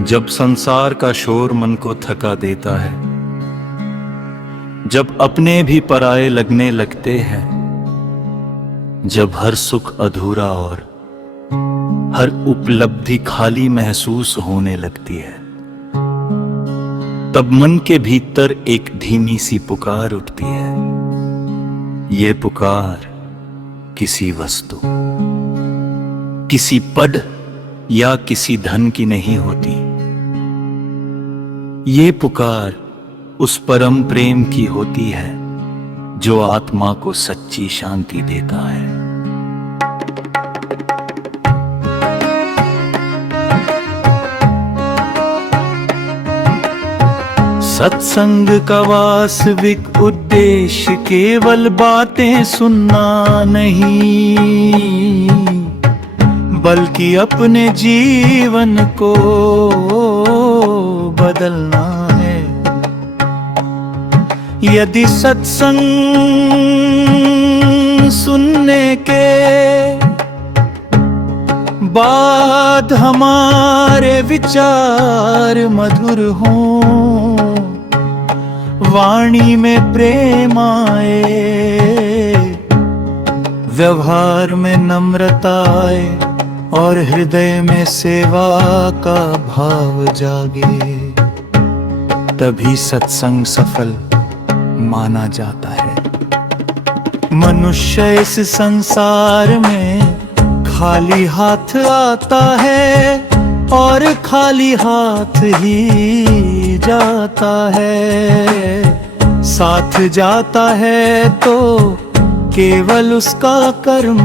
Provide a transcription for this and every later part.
जब संसार का शोर मन को थका देता है, जब अपने भी पराये लगने लगते हैं, जब हर सुख अधूरा और हर उपलब्धि खाली महसूस होने लगती है, तब मन के भीतर एक धीमी सी पुकार उठती है। ये पुकार किसी वस्तु, किसी पद या किसी धन की नहीं होती। ये पुकार उस परम प्रेम की होती है जो आत्मा को सच्ची शांति देता है। सत्संग का वास्तविक उद्देश्य केवल बातें सुनना नहीं, बल्कि अपने जीवन को बदलना है। यदि सत्संग सुनने के बाद हमारे विचार मधुर हों, वाणी में प्रेम आए, व्यवहार में नम्रता आए और हृदय में सेवा का भाव जागे, तभी सत्संग सफल माना जाता है। मनुष्य इस संसार में खाली हाथ आता है और खाली हाथ ही जाता है। साथ जाता है तो केवल उसका कर्म,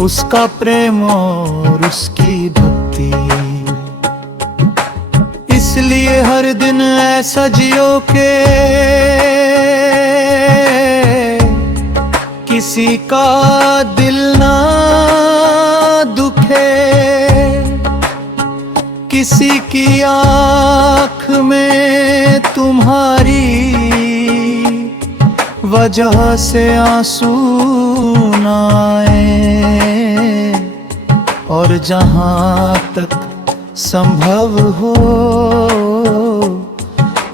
उसका प्रेम और उसकी भक्ति। इसलिए हर दिन ऐसा जियो के किसी का दिल ना दुखे, किसी की आँख में तुम्हारी वजह से आंसू न आए, और जहाँ तक संभव हो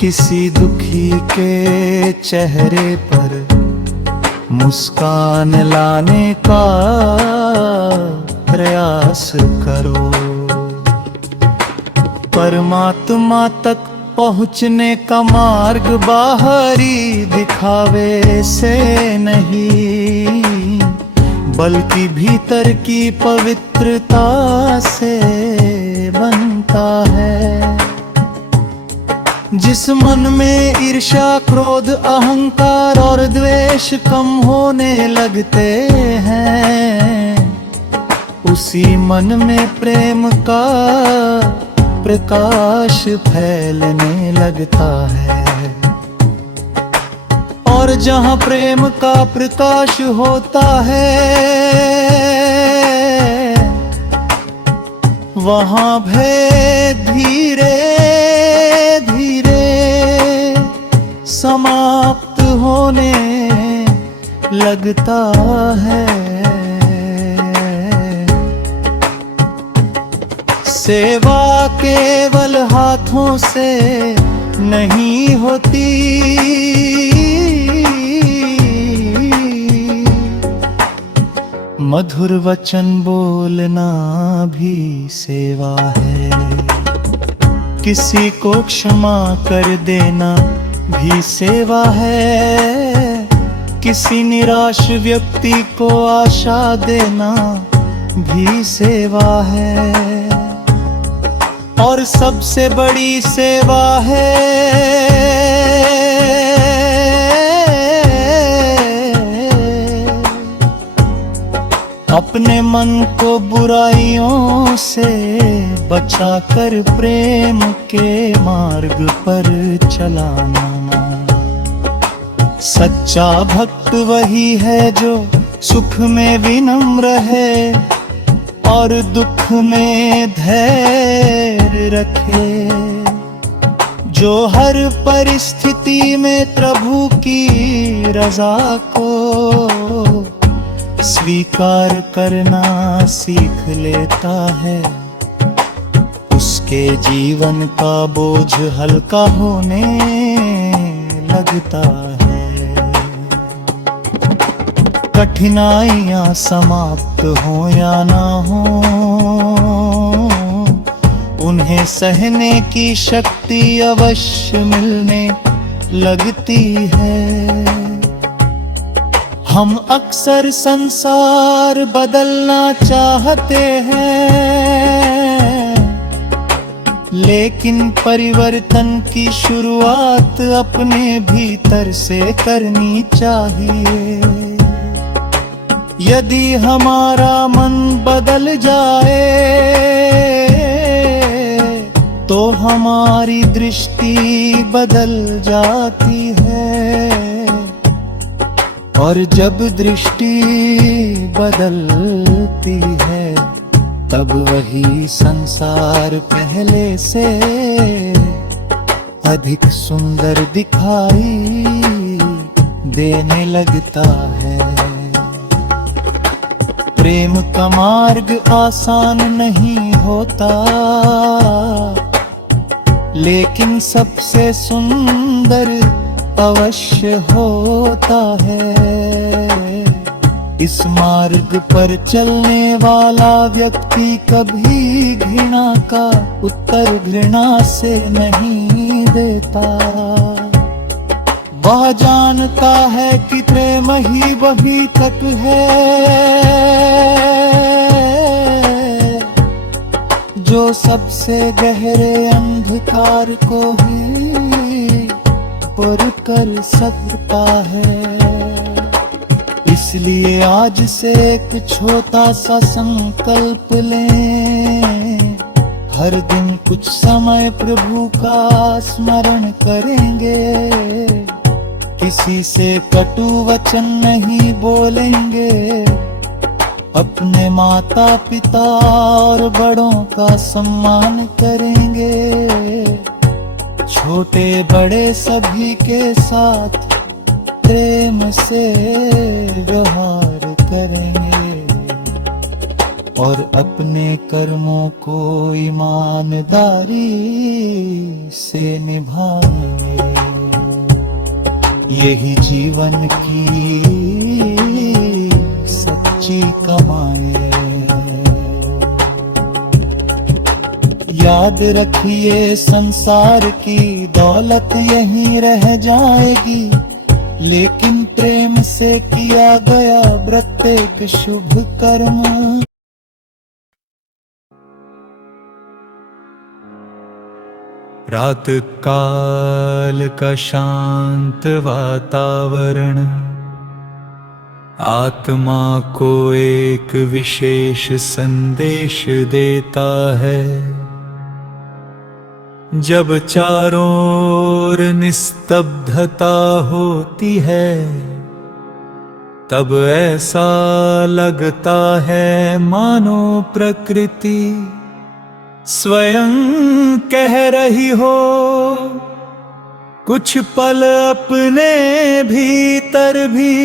किसी दुखी के चेहरे पर मुस्कान लाने का प्रयास करो। परमात्मा तक पहुँचने का मार्ग बाहरी दिखावे से नहीं, बल्कि भीतर की पवित्रता से बनता है। जिस मन में ईर्ष्या, क्रोध, अहंकार और द्वेष कम होने लगते हैं, उसी मन में प्रेम का प्रकाश फैलने लगता है। और जहाँ प्रेम का प्रकाश होता है, वहाँ भेद धीरे धीरे समाप्त होने लगता है। सेवा केवल हाथों से नहीं होती, मधुर वचन बोलना भी सेवा है। किसी को क्षमा कर देना भी सेवा है। किसी निराश व्यक्ति को आशा देना भी सेवा है। और सबसे बड़ी सेवा है अपने मन को बुराइयों से बचाकर प्रेम के मार्ग पर चलाना। सच्चा भक्त वही है जो सुख में विनम्र है और दुख में धैर्य रखे, जो हर परिस्थिति में प्रभु की रजा को स्वीकार करना सीख लेता है, उसके जीवन का बोझ हल्का होने लगता है। कठिनाइयां समाप्त हो या ना हो, उन्हें सहने की शक्ति अवश्य मिलने लगती है। हम अक्सर संसार बदलना चाहते हैं, लेकिन परिवर्तन की शुरुआत अपने भीतर से करनी चाहिए। यदि हमारा मन बदल जाए तो हमारी दृष्टि बदल जाती है, और जब दृष्टि बदलती है तब वही संसार पहले से अधिक सुंदर दिखाई देने लगता है। प्रेम का मार्ग आसान नहीं होता, लेकिन सबसे सुंदर अवश्य होता है। इस मार्ग पर चलने वाला व्यक्ति कभी घृणा का उत्तर घृणा से नहीं देता। वह जानता है कि प्रेम ही वही तक है जो सबसे गहरे अंधकार को ही पर कर सकता है। इसलिए आज से एक छोटा सा संकल्प लें, हर दिन कुछ समय प्रभु का स्मरण करेंगे, किसी से कटु वचन नहीं बोलेंगे, अपने माता पिता और बड़ों का सम्मान करेंगे, छोटे बड़े सभी के साथ प्रेम से व्यवहार करेंगे, और अपने कर्मों को ईमानदारी से निभाएंगे। यही जीवन की सच्ची कमाई है। याद रखिए संसार की दौलत यहीं रह जाएगी, लेकिन प्रेम से किया गया प्रत्येक शुभ कर्म रात काल का शांत वातावरण आत्मा को एक विशेष संदेश देता है। जब चारों ओर निस्तब्धता होती है, तब ऐसा लगता है मानो प्रकृति स्वयं कह रही हो, कुछ पल अपने भीतर भी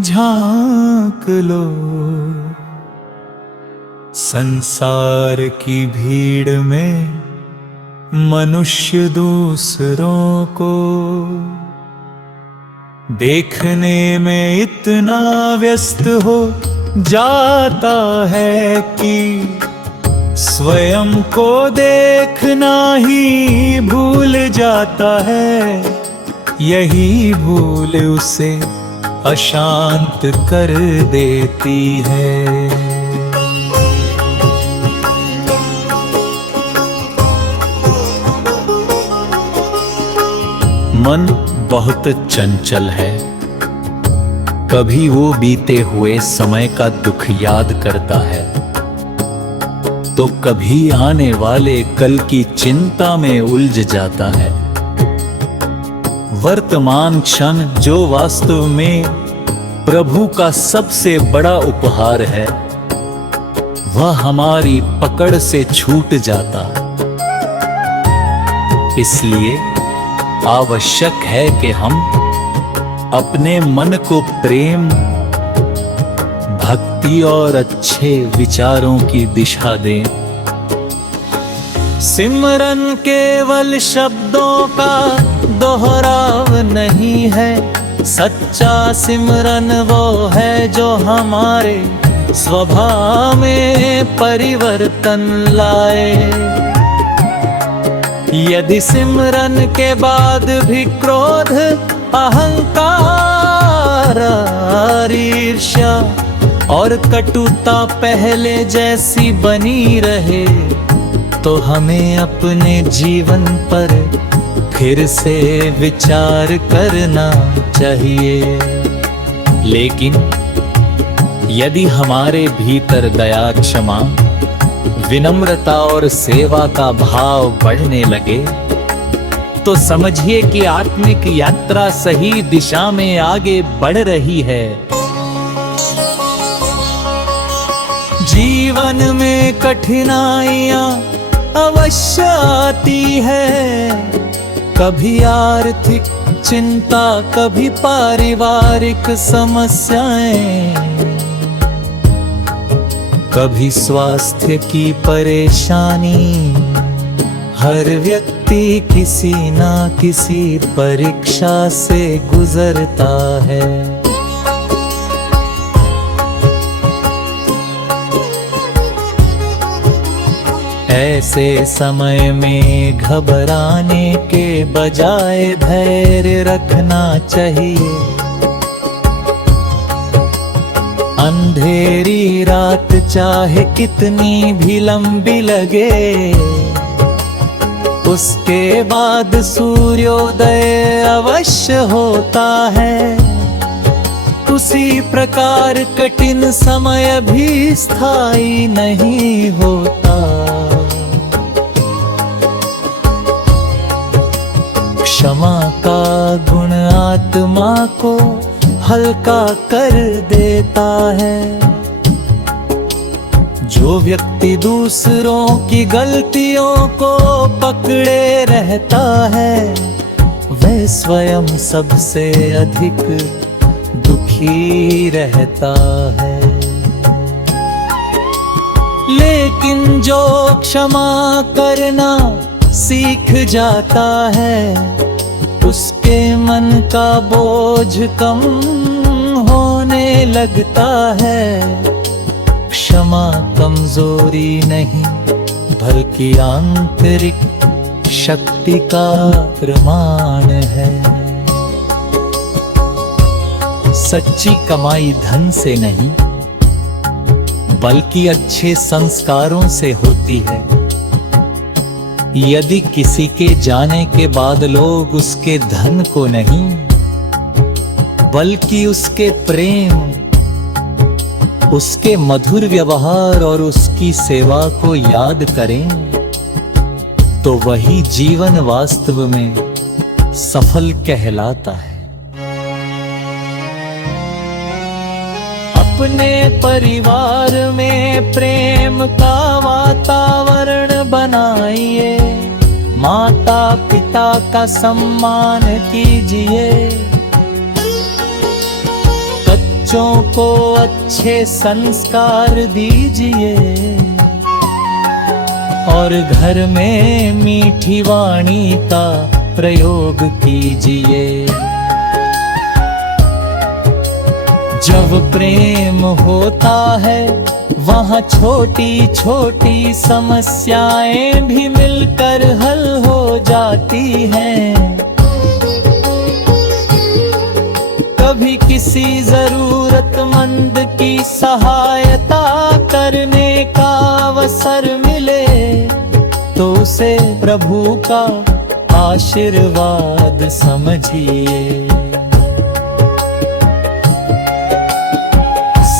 झांक लो। संसार की भीड़ में मनुष्य दूसरों को देखने में इतना व्यस्त हो जाता है कि स्वयं को देखना ही भूल जाता है। यही भूल उसे अशांत कर देती है। मन बहुत चंचल है, कभी वो बीते हुए समय का दुख याद करता है, तो कभी आने वाले कल की चिंता में उलझ जाता है। वर्तमान क्षण जो वास्तव में प्रभु का सबसे बड़ा उपहार है, वह हमारी पकड़ से छूट जाता। इसलिए आवश्यक है कि हम अपने मन को प्रेम, भक्ति और अच्छे विचारों की दिशा दें। सिमरन केवल शब्दों का दोहराव नहीं है, सच्चा सिमरन वो है जो हमारे स्वभाव में परिवर्तन लाए। यदि सिमरन के बाद भी क्रोध, अहंकार, ईर्ष्या और कटुता पहले जैसी बनी रहे, तो हमें अपने जीवन पर फिर से विचार करना चाहिए। लेकिन यदि हमारे भीतर दया, क्षमा, विनम्रता और सेवा का भाव बढ़ने लगे, तो समझिए कि आत्मिक यात्रा सही दिशा में आगे बढ़ रही है। जीवन में कठिनाइयां अवश्य आती है, कभी आर्थिक चिंता, कभी पारिवारिक समस्याएं, कभी स्वास्थ्य की परेशानी। हर व्यक्ति किसी ना किसी परीक्षा से गुजरता है। ऐसे समय में घबराने के बजाय धैर्य रखना चाहिए। अंधेरी रात चाहे कितनी भी लंबी लगे, उसके बाद सूर्योदय अवश्य होता है। उसी प्रकार कठिन समय भी स्थायी नहीं होता। क्षमा का गुण आत्मा को हल्का कर देता है। जो व्यक्ति दूसरों की गलतियों को पकड़े रहता है, वह स्वयं सबसे अधिक दुखी रहता है। लेकिन जो क्षमा करना सीख जाता है, उसके मन का बोझ कम होने लगता है। क्षमा कमजोरी नहीं, बल्कि आंतरिक शक्ति का प्रमाण है। सच्ची कमाई धन से नहीं, बल्कि अच्छे संस्कारों से होती है। यदि किसी के जाने के बाद लोग उसके धन को नहीं, बल्कि उसके प्रेम, उसके मधुर व्यवहार और उसकी सेवा को याद करें, तो वही जीवन वास्तव में सफल कहलाता है। अपने परिवार में प्रेम का वातावरण बनाइए। माता पिता का सम्मान कीजिए। बच्चों को अच्छे संस्कार दीजिए और घर में मीठी वाणी का प्रयोग कीजिए। जब प्रेम होता है, वहाँ छोटी छोटी समस्याएं भी मिलकर हल हो जाती हैं। कभी किसी जरूरतमंद की सहायता करने का अवसर मिले, तो उसे प्रभु का आशीर्वाद समझिए।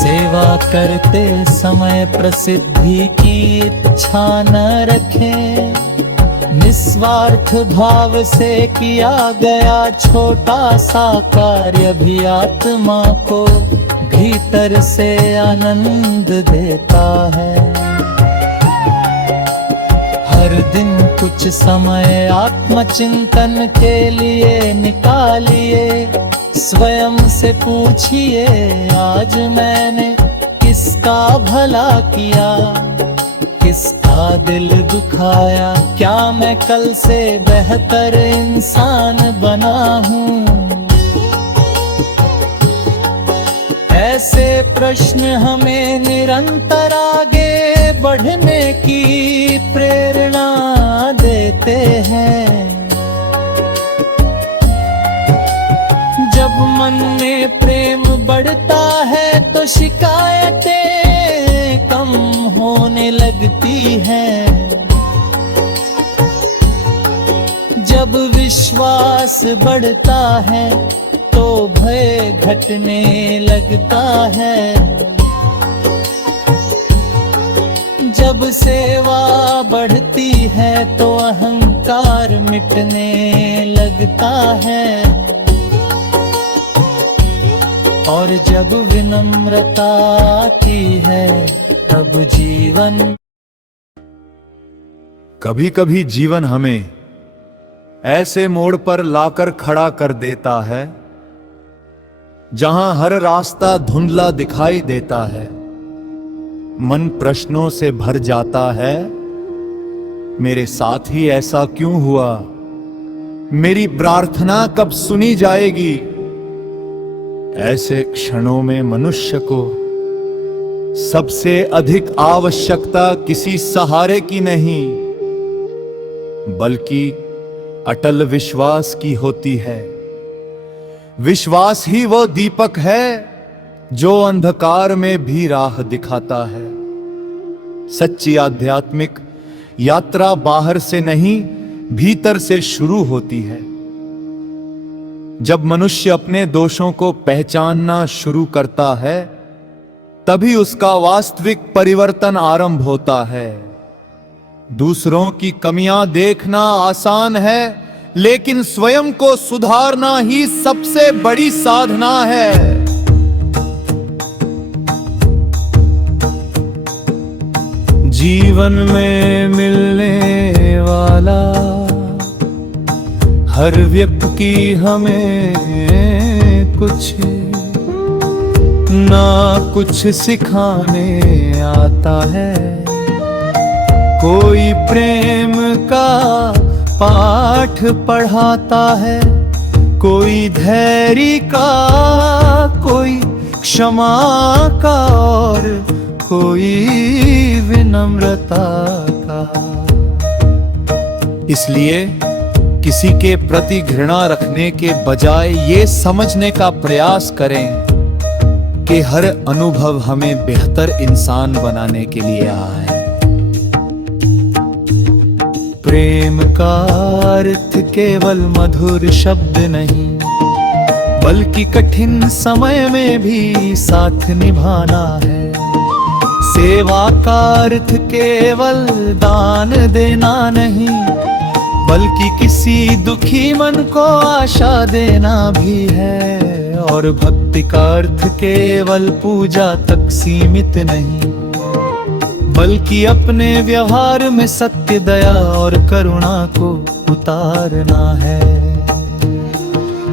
सेवा करते समय प्रसिद्धि की इच्छा न रखें। निस्वार्थ भाव से किया गया छोटा सा कार्य भी आत्मा को भीतर से आनंद देता है। हर दिन कुछ समय आत्मचिंतन के लिए निकालिए। स्वयं से पूछिए, आज मैंने किसका भला किया, किसका दिल दुखाया, क्या मैं कल से बेहतर इंसान बना हूँ। ऐसे प्रश्न हमें निरंतर आगे बढ़ने की प्रेरणा देते हैं। जब मन में प्रेम बढ़ता है तो शिकायतें कम होने लगती हैं। जब विश्वास बढ़ता है तो भय घटने लगता है। जब सेवा बढ़ती है तो अहंकार मिटने लगता है। और जब विनम्रता आती है तब जीवन। कभी कभी जीवन हमें ऐसे मोड़ पर लाकर खड़ा कर देता है जहां हर रास्ता धुंधला दिखाई देता है। मन प्रश्नों से भर जाता है, मेरे साथ ही ऐसा क्यों हुआ? मेरी प्रार्थना कब सुनी जाएगी? ऐसे क्षणों में मनुष्य को सबसे अधिक आवश्यकता किसी सहारे की नहीं बल्कि अटल विश्वास की होती है। विश्वास ही वो दीपक है जो अंधकार में भी राह दिखाता है। सच्ची आध्यात्मिक यात्रा बाहर से नहीं भीतर से शुरू होती है। जब मनुष्य अपने दोषों को पहचानना शुरू करता है तभी उसका वास्तविक परिवर्तन आरंभ होता है। दूसरों की कमियां देखना आसान है, लेकिन स्वयं को सुधारना ही सबसे बड़ी साधना है। जीवन में मिलने वाला हर व्यक्ति हमें कुछ ना कुछ सिखाने आता है। कोई प्रेम का पाठ पढ़ाता है, कोई धैर्य का, कोई क्षमा का और कोई विनम्रता का। इसलिए किसी के प्रति घृणा रखने के बजाय ये समझने का प्रयास करें कि हर अनुभव हमें बेहतर इंसान बनाने के लिए आया है। प्रेम का अर्थ केवल मधुर शब्द नहीं बल्कि कठिन समय में भी साथ निभाना है। सेवा का अर्थ केवल दान देना नहीं बल्कि किसी दुखी मन को आशा देना भी है। और भक्ति का अर्थ केवल पूजा तक सीमित नहीं बल्कि अपने व्यवहार में सत्य, दया और करुणा को उतारना है।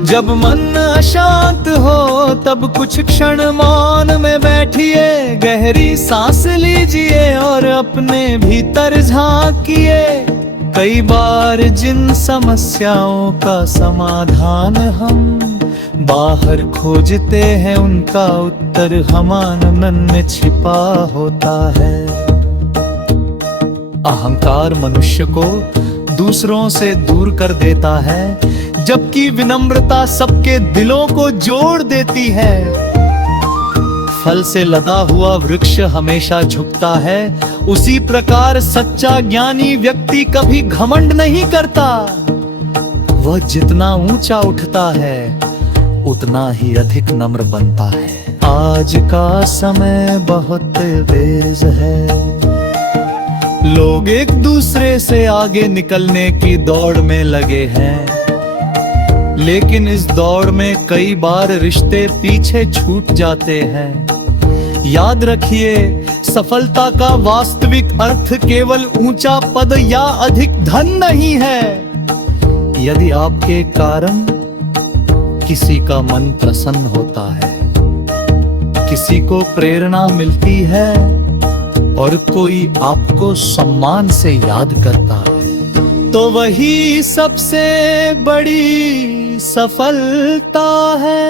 जब मन अशांत हो तब कुछ क्षण मौन में बैठिए, गहरी सांस लीजिए और अपने भीतर झांकिए। कई बार जिन समस्याओं का समाधान हम बाहर खोजते हैं उनका उत्तर हमारे मन में छिपा होता है। अहंकार मनुष्य को दूसरों से दूर कर देता है जबकि विनम्रता सबके दिलों को जोड़ देती है। फल से लदा हुआ वृक्ष हमेशा झुकता है, उसी प्रकार सच्चा ज्ञानी व्यक्ति कभी घमंड नहीं करता। वह जितना ऊंचा उठता है उतना ही अधिक नम्र बनता है। आज का समय बहुत तेज है, लोग एक दूसरे से आगे निकलने की दौड़ में लगे हैं, लेकिन इस दौड़ में कई बार रिश्ते पीछे छूट जाते हैं। याद रखिए, सफलता का वास्तविक अर्थ केवल ऊंचा पद या अधिक धन नहीं है। यदि आपके कारण किसी का मन प्रसन्न होता है, किसी को प्रेरणा मिलती है और कोई आपको सम्मान से याद करता है तो वही सबसे बड़ी सफलता है।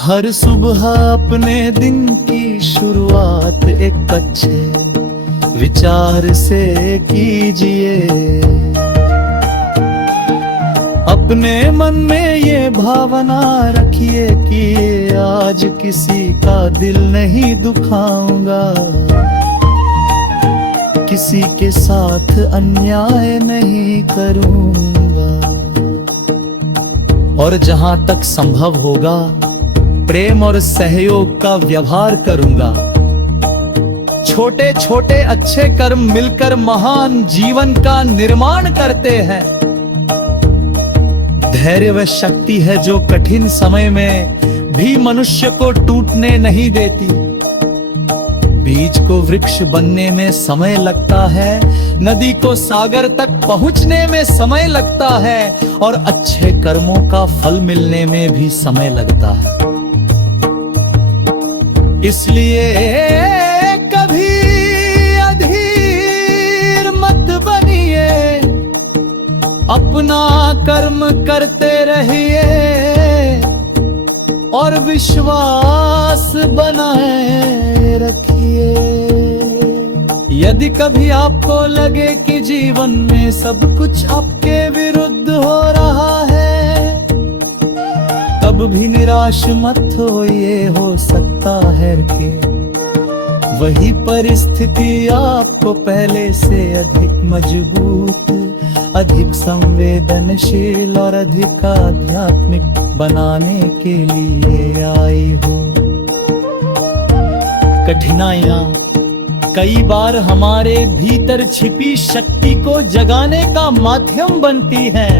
हर सुबह अपने दिन की शुरुआत एक अच्छे विचार से कीजिए। अपने मन में ये भावना रखिए कि आज किसी का दिल नहीं दुखाऊंगा, किसी के साथ अन्याय नहीं करूंगा, और जहां तक संभव होगा प्रेम और सहयोग का व्यवहार करूंगा। छोटे छोटे अच्छे कर्म मिलकर महान जीवन का निर्माण करते हैं। धैर्य व शक्ति है जो कठिन समय में भी मनुष्य को टूटने नहीं देती। बीज को वृक्ष बनने में समय लगता है, नदी को सागर तक पहुंचने में समय लगता है, और अच्छे कर्मों का फल मिलने में भी समय लगता है। इसलिए कभी अधीर मत बनिए, अपना कर्म करते रहिए और विश्वास बनाए रखिए। यदि कभी आपको लगे कि जीवन में सब कुछ आपके विरुद्ध हो रहा है, तब भी निराश मत होइए, हो सकता है कि वही परिस्थिति आपको पहले से अधिक मजबूत, अधिक संवेदनशील और अधिक आध्यात्मिक बनाने के लिए आई हो। कठिनाइयां कई बार हमारे भीतर छिपी शक्ति को जगाने का माध्यम बनती है।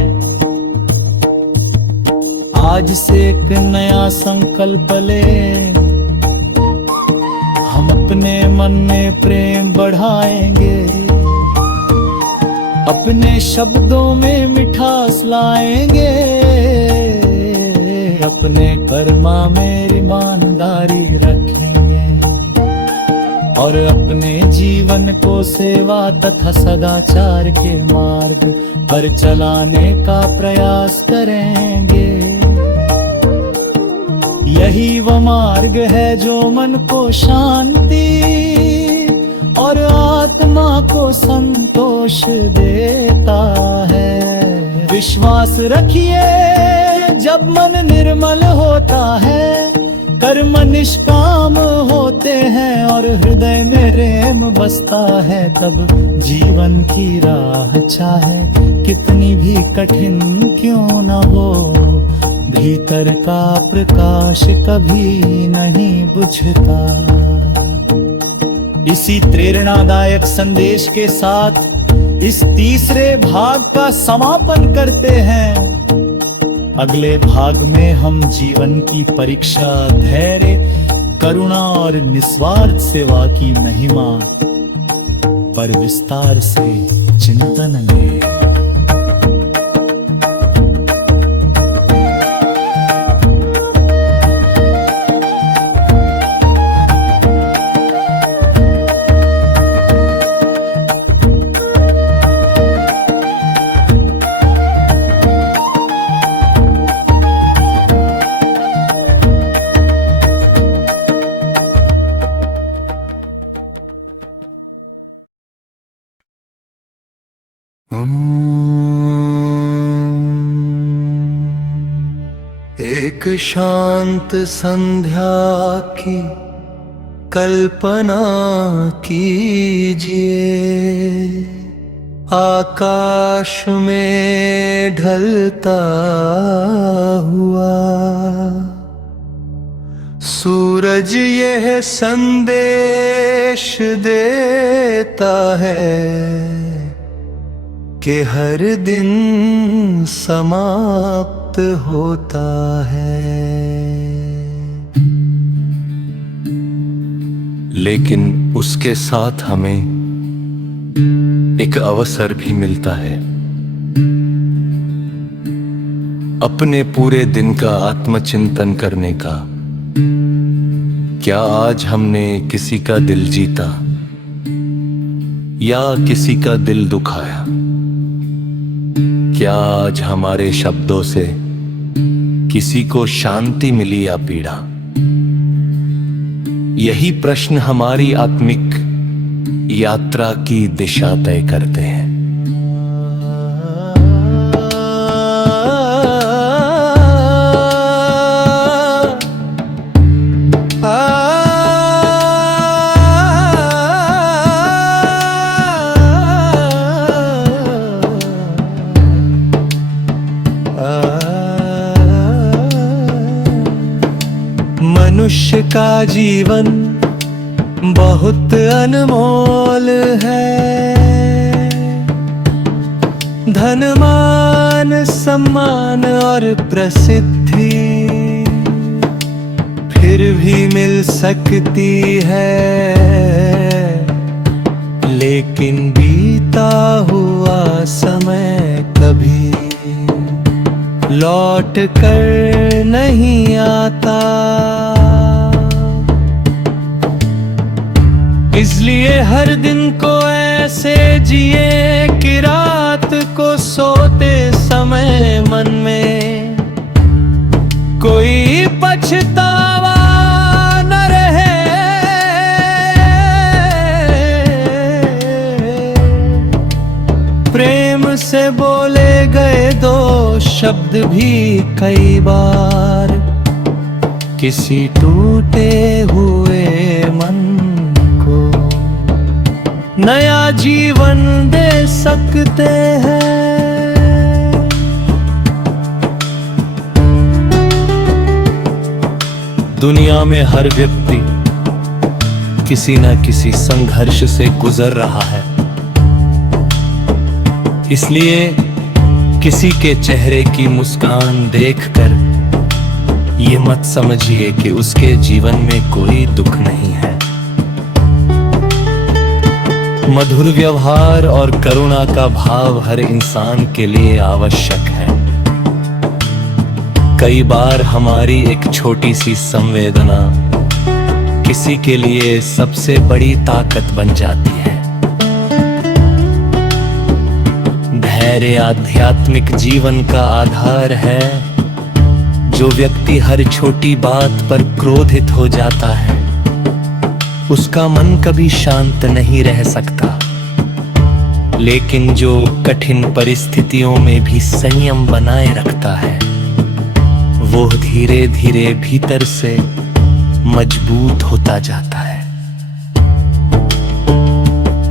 आज से एक नया संकल्प ले, हम अपने मन में प्रेम बढ़ाएंगे, अपने शब्दों में मिठास लाएंगे, अपने कर्मा में ईमानदारी रखेंगे, और अपने जीवन को सेवा तथा सदाचार के मार्ग पर चलाने का प्रयास करेंगे। यही वो मार्ग है जो मन को शांति और आत्मा को संतोष देता है। विश्वास रखिए, जब मन निर्मल होता है, कर्म निष्काम होते हैं और हृदय में प्रेम बसता है, तब जीवन की राह चाहे कितनी भी कठिन क्यों न हो, भीतर का प्रकाश कभी नहीं बुझता। इसी प्रेरणादायक संदेश के साथ इस तीसरे भाग का समापन करते हैं। अगले भाग में हम जीवन की परीक्षा, धैर्य, करुणा और निस्वार्थ सेवा की महिमा पर विस्तार से चिंतन में। एक शांत संध्या की कल्पना कीजिए, आकाश में ढलता हुआ सूरज यह संदेश देता है कि हर दिन समाप्त होता है। लेकिन उसके साथ हमें एक अवसर भी मिलता है अपने पूरे दिन का आत्मचिंतन करने का, क्या आज हमने किसी का दिल जीता या किसी का दिल दुखाया? क्या आज हमारे शब्दों से किसी को शांति मिली या पीड़ा? यही प्रश्न हमारी आत्मिक यात्रा की दिशा तय करते हैं। मनुष्य का जीवन बहुत अनमोल है। धन मान सम्मान और प्रसिद्धि फिर भी मिल सकती है, लेकिन बीता हुआ समय कभी लौट कर नहीं आता। इसलिए हर दिन को ऐसे जिए कि रात को सोते समय मन में कोई पछतावा न रहे। प्रेम से बोले गए दो शब्द भी कई बार किसी टूटे हुए मन को नया जीवन दे सकते हैं। दुनिया में हर व्यक्ति किसी न किसी संघर्ष से गुजर रहा है, इसलिए किसी के चेहरे की मुस्कान देखकर ये मत समझिए कि उसके जीवन में कोई दुख नहीं है। मधुर व्यवहार और करुणा का भाव हर इंसान के लिए आवश्यक है। कई बार हमारी एक छोटी सी संवेदना किसी के लिए सबसे बड़ी ताकत बन जाती है। धैर्य आध्यात्मिक जीवन का आधार है। जो व्यक्ति हर छोटी बात पर क्रोधित हो जाता है, उसका मन कभी शांत नहीं रह सकता। लेकिन जो कठिन परिस्थितियों में भी संयम बनाए रखता है, वो धीरे धीरे भीतर से मजबूत होता जाता है।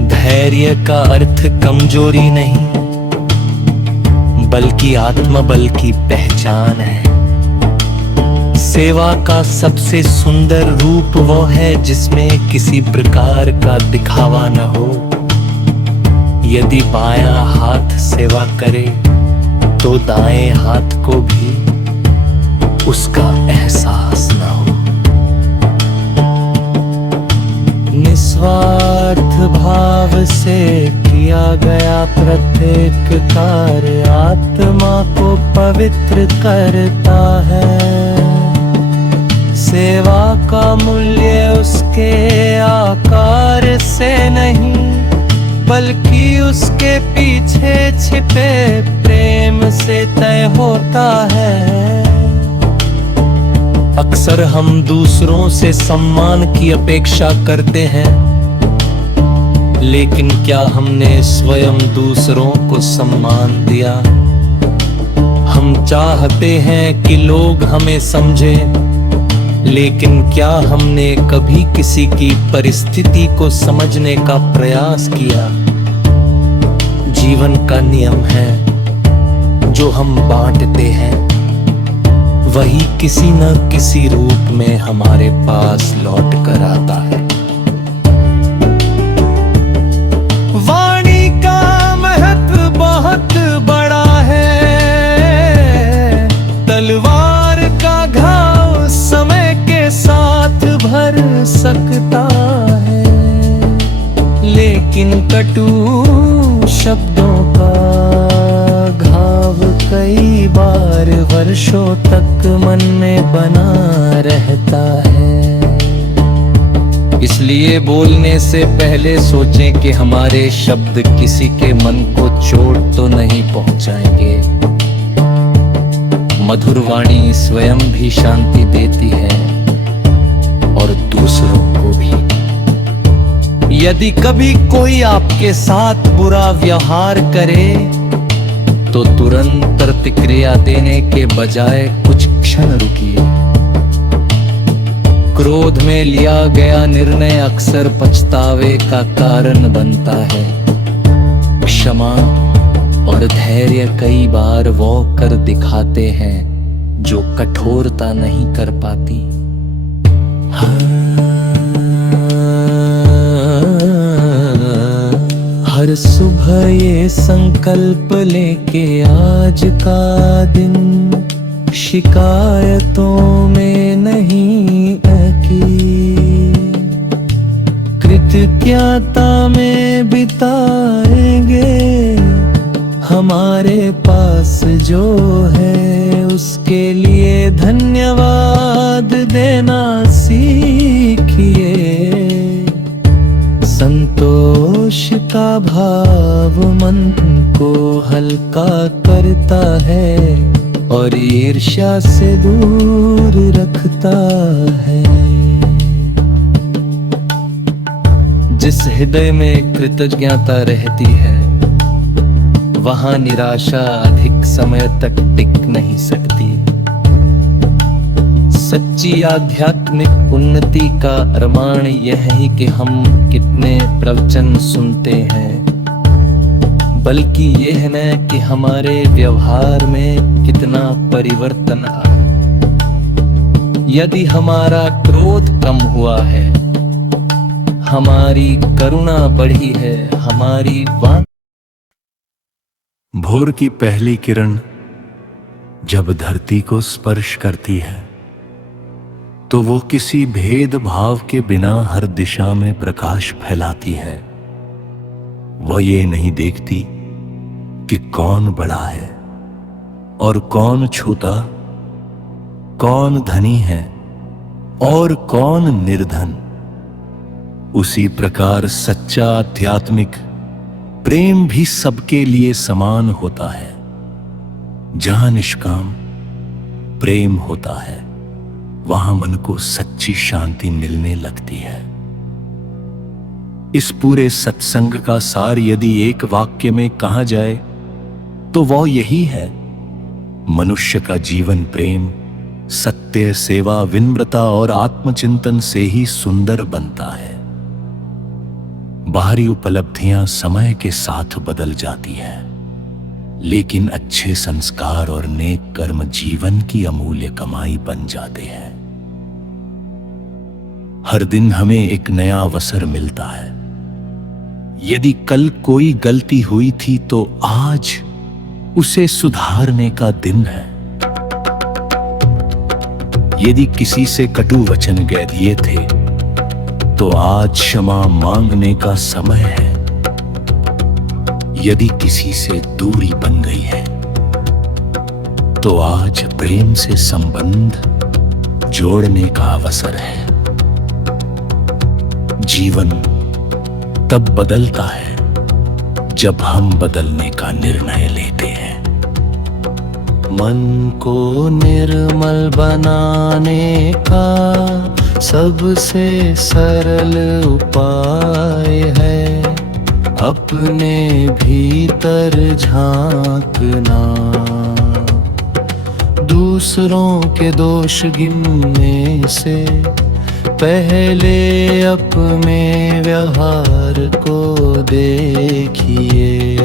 धैर्य का अर्थ कमजोरी नहीं, बल्कि आत्मबल की पहचान है। सेवा का सबसे सुंदर रूप वो है जिसमें किसी प्रकार का दिखावा न हो। यदि बायां हाथ सेवा करे तो दाएं हाथ को भी उसका एहसास न हो। निस्वार्थ भाव से किया गया प्रत्येक कार्य आत्मा को पवित्र करता है। सेवा का मूल्य उसके आकार से नहीं, बल्कि उसके पीछे छिपे प्रेम से तय होता है। अक्सर हम दूसरों से सम्मान की अपेक्षा करते हैं, लेकिन क्या हमने स्वयं दूसरों को सम्मान दिया? हम चाहते हैं कि लोग हमें समझें, लेकिन क्या हमने कभी किसी की परिस्थिति को समझने का प्रयास किया? जीवन का नियम है, जो हम बांटते हैं वही किसी न किसी रूप में हमारे पास लौट कर आता है। वाणी का महत्व बहुत बड़ा है। तलवार का घाव समय के साथ भर सकता है, लेकिन कटु शब्दों का घाव कई बार वर्षों तक मन में बना रहता है। इसलिए बोलने से पहले सोचें कि हमारे शब्द किसी के मन को चोट तो नहीं पहुंचाएंगे। मधुर वाणी स्वयं भी शांति देती है और दूसरों को भी। यदि कभी कोई आपके साथ बुरा व्यवहार करे तो तुरंत प्रतिक्रिया देने के बजाय कुछ क्षण रुकिए। क्रोध में लिया गया निर्णय अक्सर पछतावे का कारण बनता है। क्षमा और धैर्य कई बार वो कर दिखाते हैं जो कठोरता नहीं कर पाती। हर सुबह ये संकल्प लेके आज का दिन शिकायतों में नहीं अकी, कृतज्ञता में बिताएंगे। हमारे पास जो है उसके लिए धन्यवाद देना सीखिए। संतोष का भाव मन को हल्का करता है और ईर्ष्या से दूर रखता है। जिस हृदय में कृतज्ञता रहती है वहां निराशा अधिक समय तक टिक नहीं सकती। सच्ची आध्यात्मिक उन्नति का प्रमाण यह है कि हम कितने प्रवचन सुनते हैं, बल्कि यह न कि हमारे व्यवहार में कितना परिवर्तन आए। यदि हमारा क्रोध कम हुआ है, हमारी करुणा बढ़ी है, हमारी भोर की पहली किरण जब धरती को स्पर्श करती है तो वो किसी भेदभाव के बिना हर दिशा में प्रकाश फैलाती है। वो ये नहीं देखती कि कौन बड़ा है और कौन छोटा, कौन धनी है और कौन निर्धन। उसी प्रकार सच्चा आध्यात्मिक प्रेम भी सबके लिए समान होता है। जहां निष्काम प्रेम होता है वहां मन को सच्ची शांति मिलने लगती है। इस पूरे सत्संग का सार यदि एक वाक्य में कहा जाए तो वह यही है, मनुष्य का जीवन प्रेम, सत्य, सेवा, विनम्रता और आत्मचिंतन से ही सुंदर बनता है। बाहरी उपलब्धियां समय के साथ बदल जाती है, लेकिन अच्छे संस्कार और नेक कर्म जीवन की अमूल्य कमाई बन जाते हैं। हर दिन हमें एक नया अवसर मिलता है। यदि कल कोई गलती हुई थी तो आज उसे सुधारने का दिन है। यदि किसी से कटु वचन कह दिए थे तो आज क्षमा मांगने का समय है। यदि किसी से दूरी बन गई है तो आज प्रेम से संबंध जोड़ने का अवसर है। जीवन तब बदलता है जब हम बदलने का निर्णय लेते हैं। मन को निर्मल बनाने का सबसे सरल उपाय है अपने भीतर झांकना। दूसरों के दोष गिनने से पहले अपने व्यवहार को देखिए।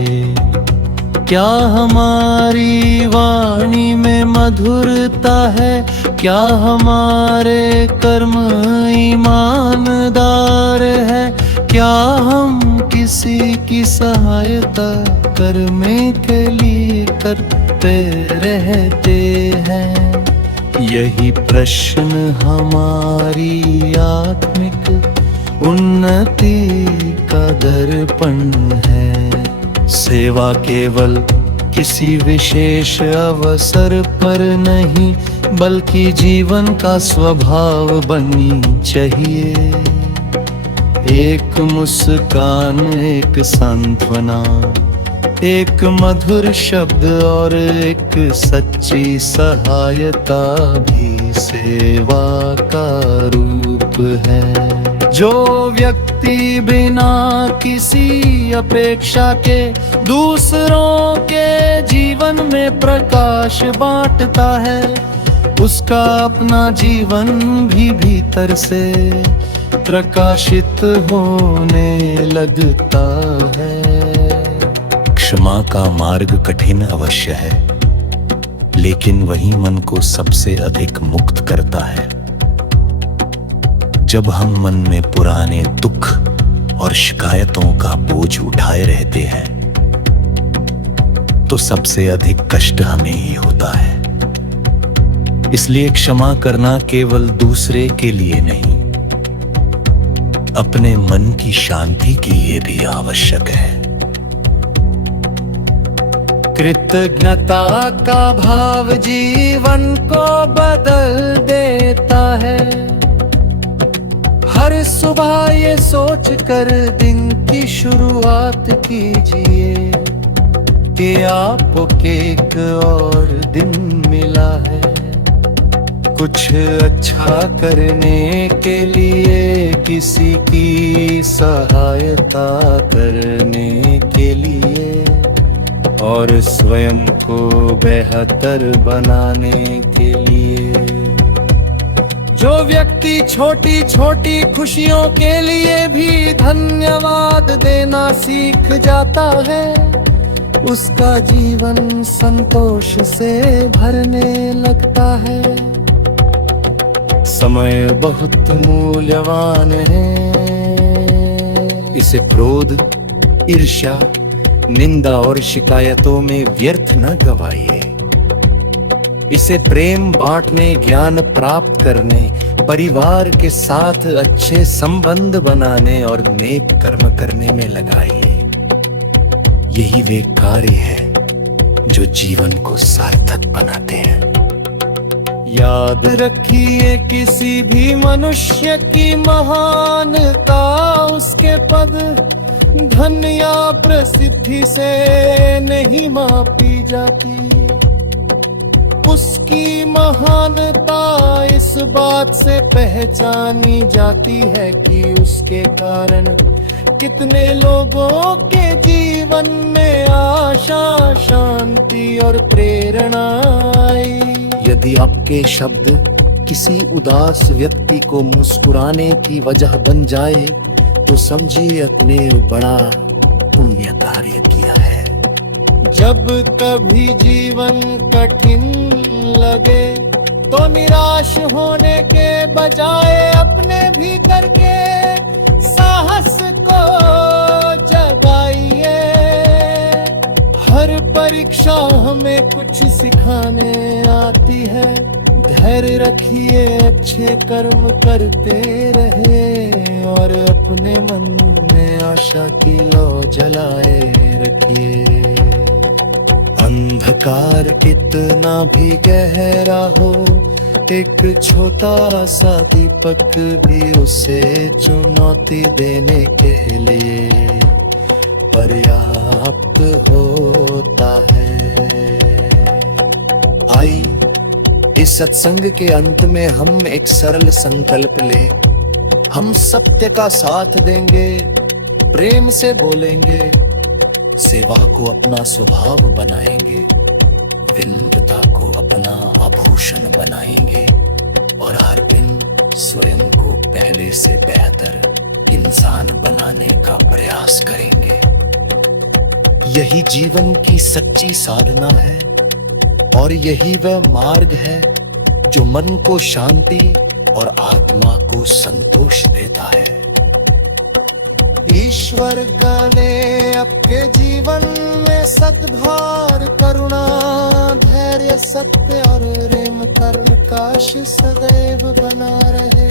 क्या हमारी वाणी में मधुरता है? क्या हमारे कर्म ईमानदार है? क्या हम किसी की सहायता करने के लिए करते रहते हैं? यही प्रश्न हमारी आत्मिक उन्नति का दर्पण है। सेवा केवल किसी विशेष अवसर पर नहीं बल्कि जीवन का स्वभाव बननी चाहिए। एक मुस्कान, एक सांत्वना, एक मधुर शब्द और एक सच्ची सहायता भी सेवा का रूप है। जो व्यक्ति बिना किसी अपेक्षा के दूसरों के जीवन में प्रकाश बांटता है, उसका अपना जीवन भी भीतर से प्रकाशित होने लगता है। क्षमा का मार्ग कठिन अवश्य है, लेकिन वही मन को सबसे अधिक मुक्त करता है। जब हम मन में पुराने दुख और शिकायतों का बोझ उठाए रहते हैं, तो सबसे अधिक कष्ट हमें ही होता है। इसलिए क्षमा करना केवल दूसरे के लिए नहीं, अपने मन की शांति के लिए भी आवश्यक है। कृतज्ञता का भाव जीवन को बदल देता है। हर सुबह ये सोच कर दिन की शुरुआत कीजिए कि आपको एक और दिन मिला है। कुछ अच्छा करने के लिए, किसी की सहायता करने के लिए और स्वयं को बेहतर बनाने के लिए। जो व्यक्ति छोटी छोटी खुशियों के लिए भी धन्यवाद देना सीख जाता है, उसका जीवन संतोष से भरने लगता है। समय बहुत मूल्यवान है, इसे क्रोध, ईर्ष्या, निंदा और शिकायतों में व्यर्थ न गवाइए। इसे प्रेम बांटने, ज्ञान प्राप्त करने, परिवार के साथ अच्छे संबंध बनाने और नेक कर्म करने में लगाइए। यही वे कार्य है जो जीवन को सार्थक बनाते हैं। याद रखिए, किसी भी मनुष्य की महानता उसके पद, धन या प्रसिद्धि से नहीं मापी जाती। उसकी महानता इस बात से पहचानी जाती है कि उसके कारण कितने लोगों के जीवन में आशा, शांति और प्रेरणा आई। यदि आपके शब्द किसी उदास व्यक्ति को मुस्कुराने की वजह बन जाए, तो समझिए अपने बड़ा पुण्य कार्य किया है। जब कभी जीवन कठिन लगे, तो निराश होने के बजाय अपने भीतर के साहस को जगाइए। हर परीक्षा हमें कुछ सिखाने आती है। धैर्य रखिए, अच्छे कर्म करते रहे और अपने मन में आशा की लौ जलाए रखिए। अंधकार कितना भी गहरा हो, एक छोटा सा दीपक भी उसे चुनौती देने के लिए पर्याप्त होता है। आई इस सत्संग के अंत में हम एक सरल संकल्प लें। हम सत्य का साथ देंगे, प्रेम से बोलेंगे, सेवा को अपना स्वभाव बनाएंगे, विनम्रता को अपना आभूषण बनाएंगे और हर दिन स्वयं को पहले से बेहतर इंसान बनाने का प्रयास करेंगे। यही जीवन की सच्ची साधना है और यही वह मार्ग है जो मन को शांति और आत्मा को संतोष देता है। ईश्वर ने आपके जीवन में सद्भाव, करुणा, धैर्य, सत्य और प्रेम कर्म काश सदैव बना रहे।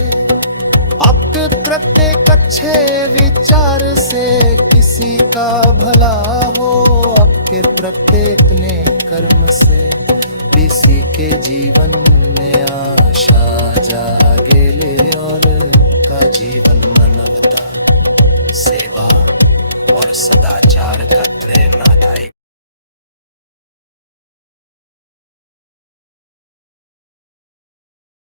आपके प्रत्येक अच्छे विचार से किसी का भला हो, आपके प्रत्येक नेक कर्म से किसी के जीवन में आशा जागे ले और का जीवन मानवता सेवा और सदाचार का प्रेरणादायक